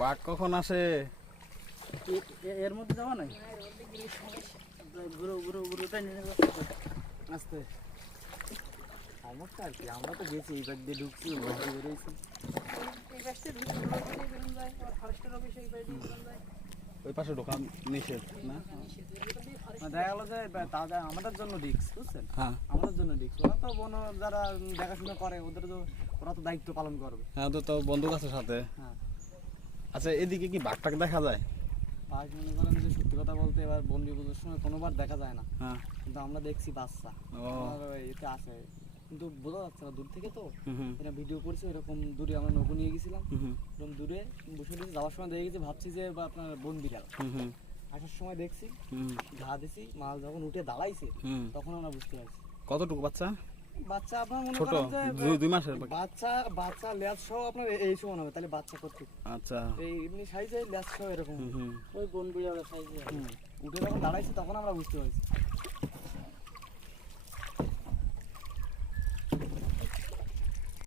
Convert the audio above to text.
বাঘ কখন আসে? এর মধ্যে যাওয়া নাই, ঘুরো ঘুরো ঘুরো তাই আসতে সমস্যা আর কি। আমরা তো গেছি এই ব্যাগ দিয়ে ঢুকছি, বেরোইছি ওই পাশে দোকান নিষেধ না? দেখা গেলো যে তাদের আমাদের জন্য রিস্ক, বুঝছেন? হ্যাঁ আমাদের জন্য রিস্ক। ওরা তো বন যারা দেখাশোনা করে ওদের তো, ওরা তো দায়িত্ব পালন করবে। হ্যাঁ, তো বন্দুক আছে সাথে। হ্যাঁ, আচ্ছা, এদিকে কি বাঘটাক দেখা যায়? আর মনে করেন যে সত্যি কথা বলতে এবার বন বিপদের সময় কোনোবার দেখা যায় না, হ্যাঁ। কিন্তু আমরা দেখছি বাচ্চা ও। আমার এতে আছে, কিন্তু বোঝা যাচ্ছে না দূর থেকে তো। হুম এটা ভিডিও করছে, এরকম দূরে আমরা নৌকো নিয়ে গেছিলাম, হুম এরকম দূরে বসে দিয়েছি। যাওয়ার সময় দেখে গেছি, ভাবছি যে বা আপনার বন বিড়াল। হুম আসার সময় দেখছি হুম ঘা দিছি, মাল যখন উঠে দাঁড়াইছে হুম। তখন আমরা বুঝতে পারছি কতটুকু বাচ্চা? বাচ্চা আপনার মনে ছোট, করেন যে 2 মাসের? বাচ্চা লেজ সহ আপনার এই সমান হবে, তাহলে বাচ্চা করতে আচ্ছা। এই এমনি সাইজে লেজ সহ এরকম হবে। হুম। ওই বন বিড়ালের সাইজে উঠে যখন দাঁড়াইছে তখন আমরা বুঝতে পারছি।